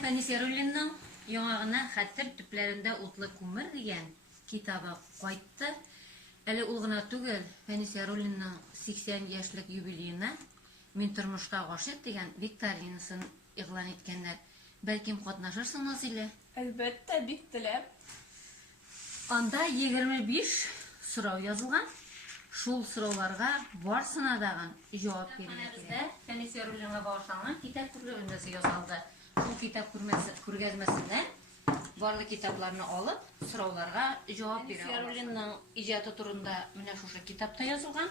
Фәнис Яруллинның яңа гына «Хәтер төпләрендә утлы күмер» дигән китабы кайтты. Әле ул гына түгел, Фәнис Яруллинның 80 яшьлек юбилеена «Мин тормышка гашыйк» дигән викторинасын игълан иткәннәр. Бәлким катнашырсың, Назилә? Әлбәттә, бик теләп. Анда 25 сорау язылган. Шул сорауларга барсына дагы җавап бирергә. Фәнис Яруллинга багышланган китап күргәзмәсе язылды. Шул китап күргәзмәсеннән барлык китапларны алып, сорауларга җавап бирә. Фәнис Яруллинның иҗаты турында менә шушы китапта язылган.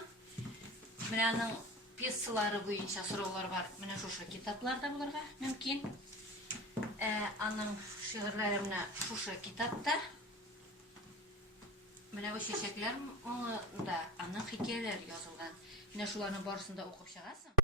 Менә аның пьесалары буенча сораулар бар. Менә шушы китапларда булырга мөмкин. Аның шигырьләре менә шушы китапта. Менә бу чәчәкләр моңында аның хикәяләре язылган. Менә шуларны барысын да укып чыгасың.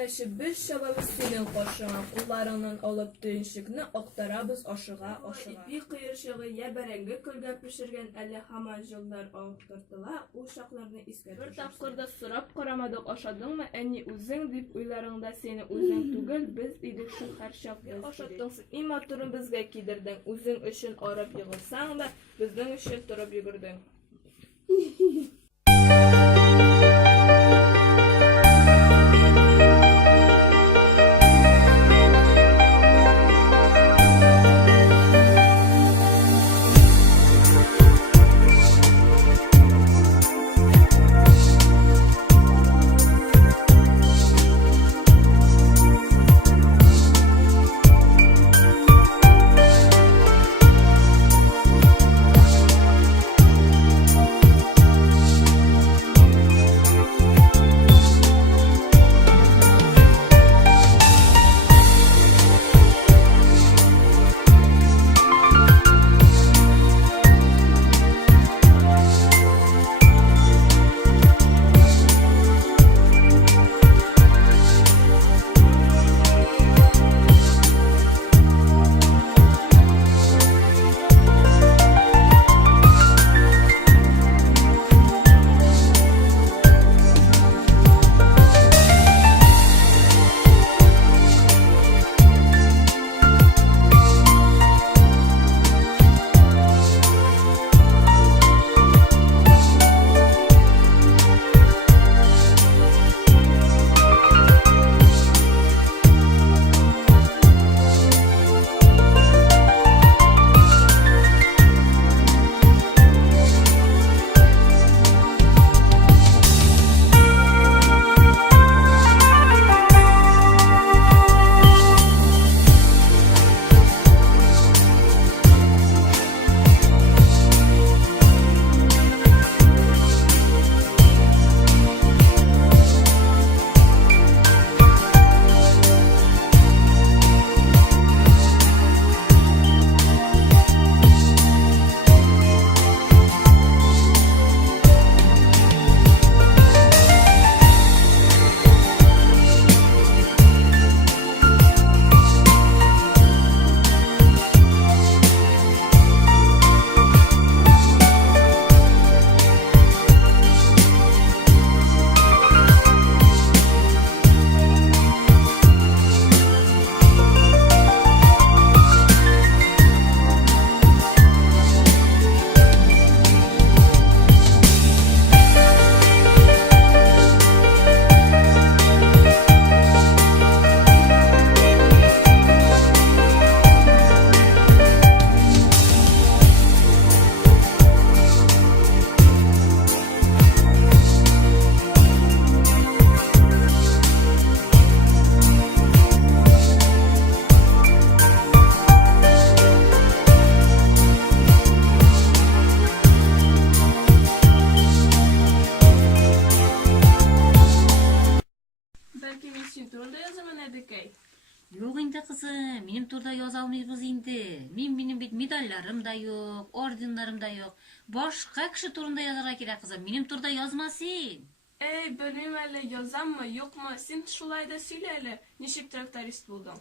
янәші біз шабабыз сенің қошыңа, құлларыңнан алып түйіншікні оқтарабыз ашыға. Ипи қиыршығы я бәрәңгі көлге пішірген әлі хаман жылдар ауықтыртыла, ол шақларны искәріп. Бір тапқырда сұрап қарамадық ашадың ма, әне өзің деп ойларыңда сені өзің түгіл, біз едік шын әр шақ біз ашаттыңсың. Има тұрын бізге кедірдің, өзің үшін арып еғылсаң да, біздің үшін тұрып егірдің. Yok indi kızım, benim turda yazalmayız indi. Benim medallarım da yok, ordenlarım da yok. Başka kişi turunda yazarga kerak kızım, benim turda yazmasın. Bölüm әлі yazan mı yok mu? Sen şulay da söyle әлі. Nişik traktorist buldun?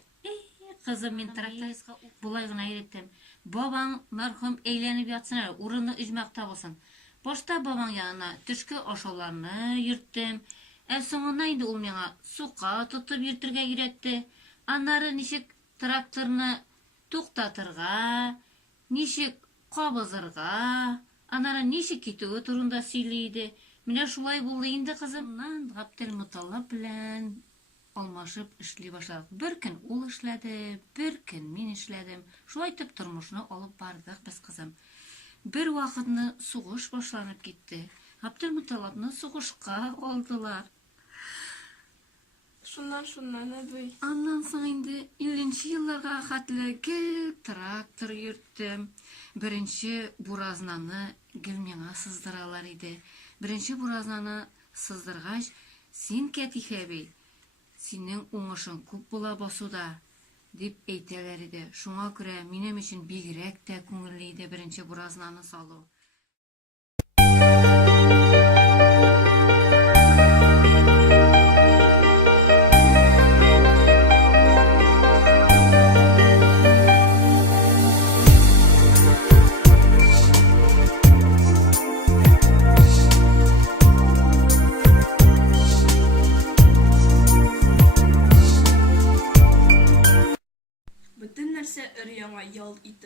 Kızım men traktoristga bulaygına erettim. Baban merhum eğlenip yatsın, urunu üzmekte olsun. Başta baban yanına düşkü aşolarını yırttım. Sonunda indi ol mena suqa tutup yırtırga giretti. Anları nişik traktorunu to'xtatırga, nişik qabızırga, anları nişik kituğu turunda söyleydi. Mine şulay buldu indi kızım. Abdelmutallab bilen almaşıp işli başladık. Bir gün ol işledi, bir gün men işledim. Şulay tip turmuşunu alıp bardık biz kızım. Bir vaqtni soğuş başlanıp gitti. Abdelmutallabni soğuşqa oldular. Şundan ne duy? Ondan soň indi 50-nji ýyllarga hatly traktor ýürtdim. Birinçi buraznany gilmeňe sızdıralar idi. Birinçi buraznany sızdırgaç, sen ketihebi, senin oňuşyň köp bola basuda, dip eýteler idi. Şoňa görä menem üçin bigirek de köňülli idi birinçi buraznany salu.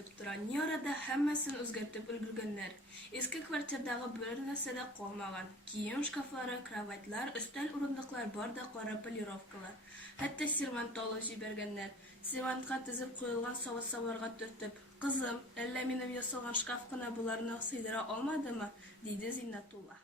ишетеп тора. Ни арада һәммәсен үзгәртеп өлгергәннәр. Иске квартирдагы бер нәрсә дә калмаган. Кием шкафлары, кроватьлар, өстәл урындыклар бар да кара полировкалы. Хәтта сервант алып җибәргәннәр. Сервантка тезеп куелган савыт-сабарга төртеп: "Кызым, әллә минем ясалган шкаф кына буларны сыйдыра алмадымы?" диде Зиннатулла.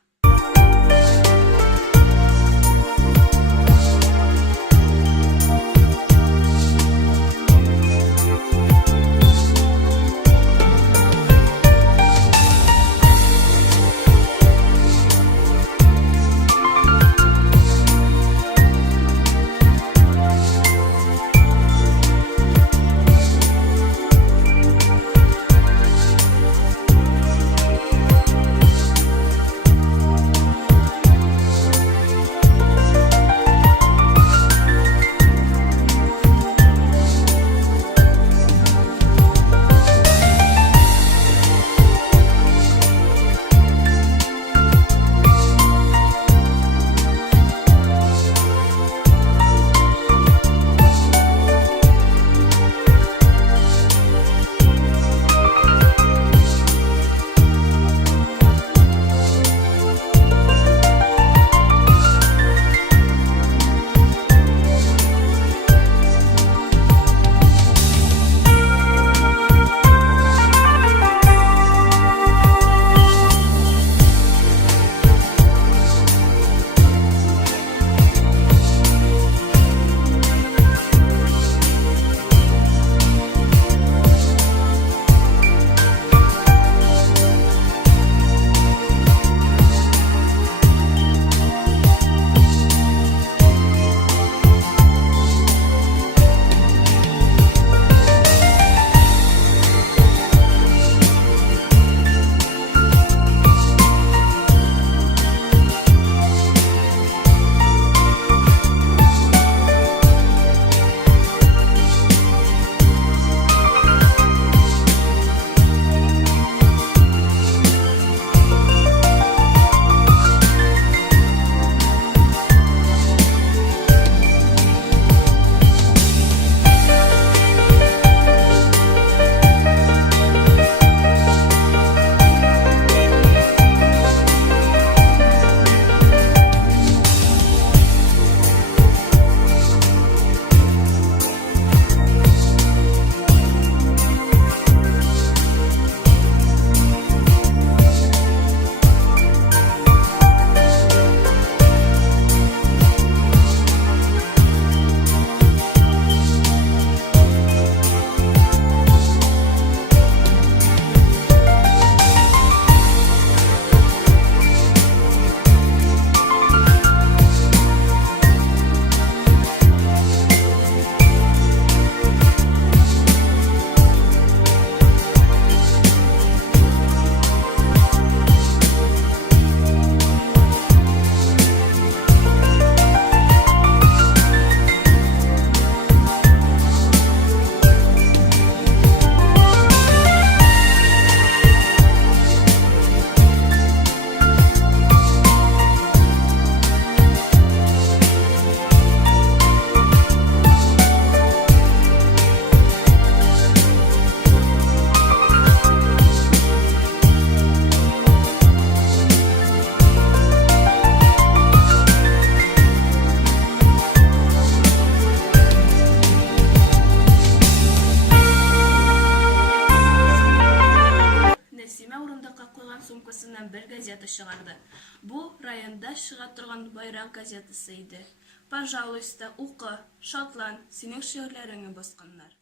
бер газета чыгарды. Бу районда чыга торган Байрак газетасы иде. Пожалуйста, укы, шатлан, синең шигырьләреңне басканнар.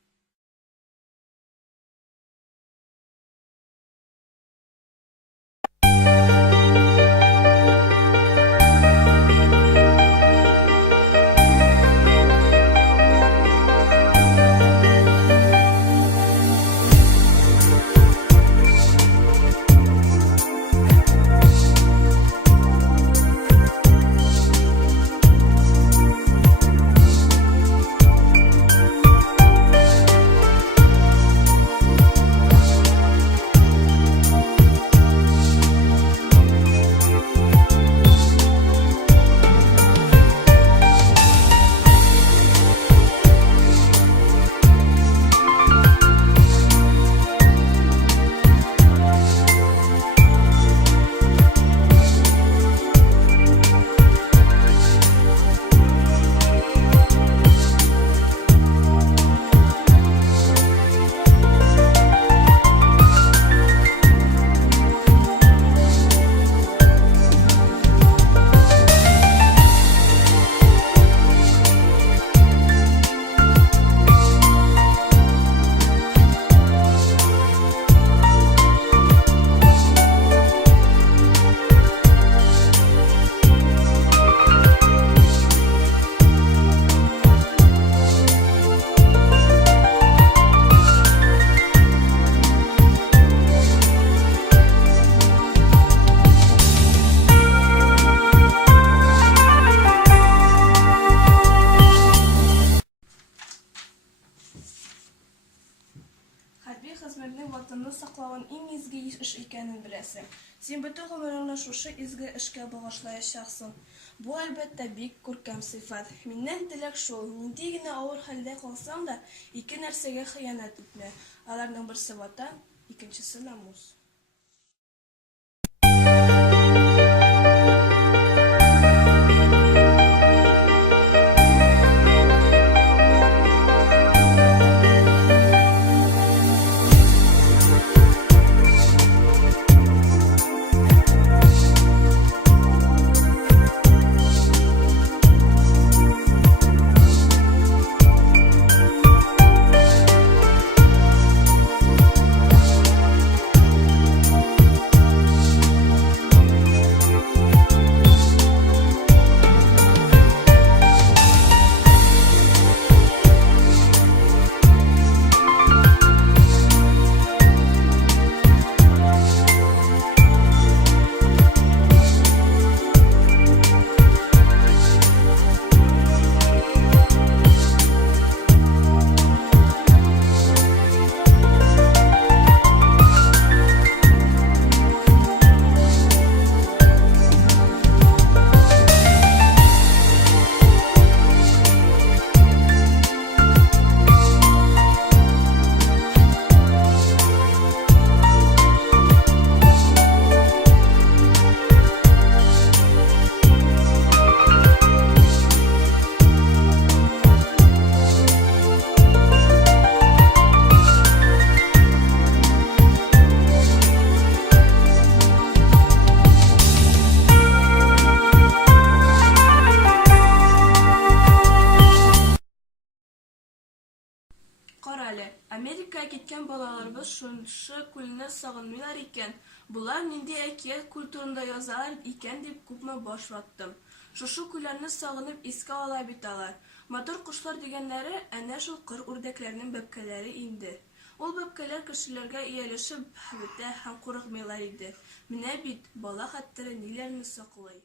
алтынны саклауын иң изге эш икәнен беләсең. Син бөтен гомереңне шушы изге эшкә багышлаячаксың. Бу әлбәттә бик күркәм сыйфат. Миннән теләк шул: нинди генә авыр хәлдә калсаң да, ике нәрсәгә хыянат итмә. Аларның берсе ватан, икенчесе намус. Карале, Америкага киткән балаларыбыз шушы күлне сагынмыйлар икән. Булар нинди әкият күл турында язалар икән дип күпме баш ваттым. Шушы күлләрне сагынып искә ала бит алар. Матур кошлар дигәннәре әнә шул кыр үрдәкләренең бәбкәләре инде. Ул бәбкәләр кешеләргә ияләшеп бетә һәм курыкмыйлар иде. Менә бит бала хәттере ниләрне саклый.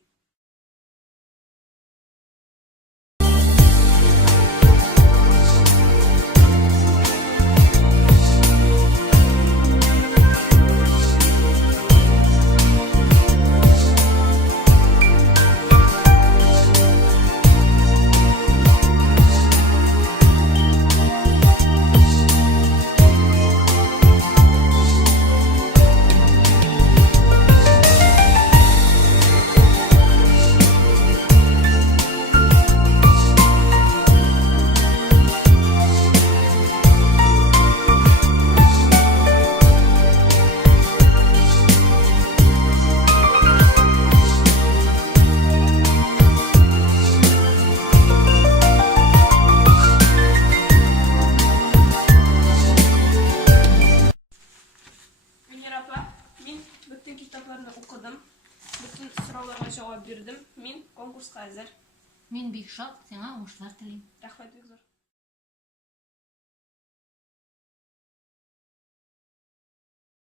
Bütün kitaplarını okudum. Bütün sorulara cevap verdim. Min konkurska hazır. Мин бик шат, сиңа уңышлар телим. Рәхмәт бик зур.